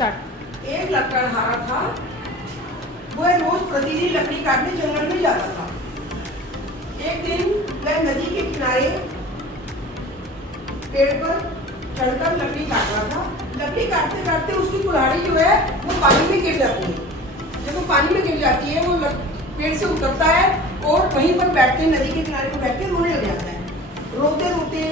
Start. एक लकड़हारा था, वह रोज प्रतिदिन लकड़ी काटने जंगल में जाता था। एक दिन वह नदी के किनारे पेड़ पर चढ़कर लकड़ी काट रहा था। लकड़ी काटते काटते उसकी कुल्हाड़ी जो है वो पानी में गिर जाती है। जब वो पानी में गिर जाती है, वो पेड़ से उतरता है और वहीं पर बैठते, नदी के किनारे पर बैठ के रोने लग जाता है। रोते रोते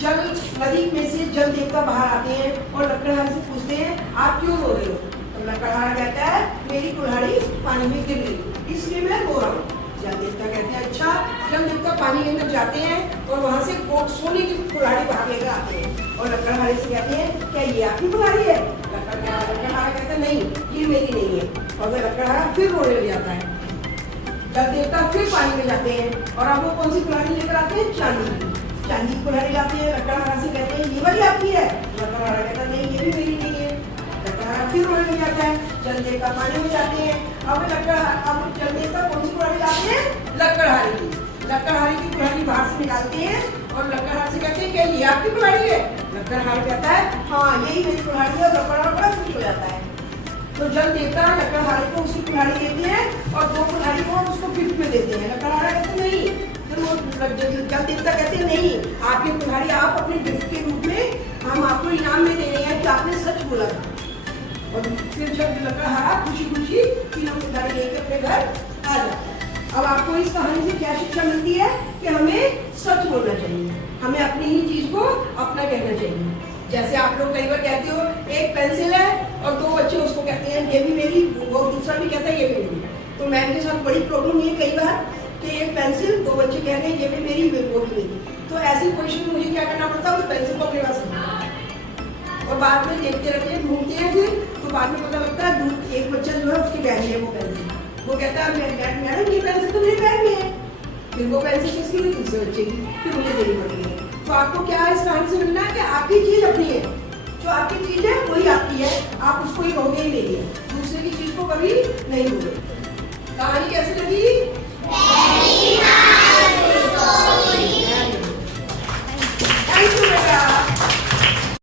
जल नदी में से जल देवता बाहर आते हैं और लकड़हारे से पूछते हैं, आप क्यों रो रहे हो? तो लकड़हारा कहता है, मेरी कुल्हाड़ी पानी में गिर गई, इसलिए मैं रो रहा हूँ। जल देवता कहते हैं, अच्छा। जल देवता पानी के अंदर जाते हैं और वहां से सोने की कुल्हाड़ी बाहर लेकर आते हैं और लकड़हारे से कहते हैं, क्या ये आपकी कुल्हाड़ी है? लकड़हारा कहता है, नहीं, ये मेरी नहीं है। और वह लकड़हारा फिर रोने लग जाता है। जल देवता फिर पानी में जाते हैं और अब वो कौन सी कुल्हाड़ी लेकर आते हैं? चांदी की। चांदी की कुल्हाड़ी लाते हैं। लकड़हारा से कहते हैं, ये वाली आपकी है? लकड़हारा कहता है, नहीं, ये भी मेरी नहीं है। लकड़हारा फिर रोने लग जाता है। जल देवता पानी में जाते हैं। अब जल देवता कौन सी कुल्हाड़ी लाते हैं? लकड़हारे की। लकड़हारे की कुल्हाड़ी बाहर से निकालते हैं और लकड़हारे से कहते हैं, क्या ये आपकी कुल्हाड़ी है? लकड़हारा कहता है, हाँ, यही मेरी कुल्हाड़ी है। लकड़हारा बड़ा खुश हो जाता है। तो जल देवता लकड़हारे को उसकी कुल्हाड़ी देते हैं और दो कुल्हाड़ी को उसको गिफ्ट में देते हैं। लकड़हारा कहते नहीं, फिर वो जल देवता कहते हैं, नहीं, आपकी कुल्हाड़ी आप अपने गिफ्ट के रूप में हम आपको इनाम में दे रहे हैं कि आपने सच बोला था। और फिर जब लकड़हारा खुशी खुशी तीनों कुल्हाड़ी लेकर अपने घर आ जाता है। अब आपको इस कहानी से क्या शिक्षा मिलती है? कि हमें सच बोलना चाहिए, हमें अपनी ही चीज को अपना कहना चाहिए। जैसे आप लोग कई बार कहते हो, एक पेंसिल है और दो बच्चे उसको कहते हैं, ये भी मेरी, वो दूसरा भी कहता है, ये भी मेरी। तो मैम के साथ बड़ी प्रॉब्लम ये कई बार कि एक पेंसिल, दो बच्चे कह रहे हैं, ये भी मेरी, वो भी मेरी। तो ऐसी पोजीशन में मुझे क्या करना पड़ता है? उस पेंसिल को अपने पास रखना और बाद में देखते रहते हैं, ढूंढते हैं। फिर तो बाद में पता लगता है एक बच्चा जो है उसके बैग में है वो पेंसिल। वो कहता है, मैडम ये पेंसिल तो मेरे बैग में है। फिर वो पेंसिल किसकी हुई? दूसरे बच्चे की। फिर मुझे देनी पड़ती है। तो आपको क्या इस कहानी से मिलना है कि आपकी चीज अपनी है, जो आपकी चीज है वही आपकी है, आप उसको ही कहोगे ही नहीं है, दूसरे की चीज को कभी नहीं भूलो। कहानी कैसी लगी?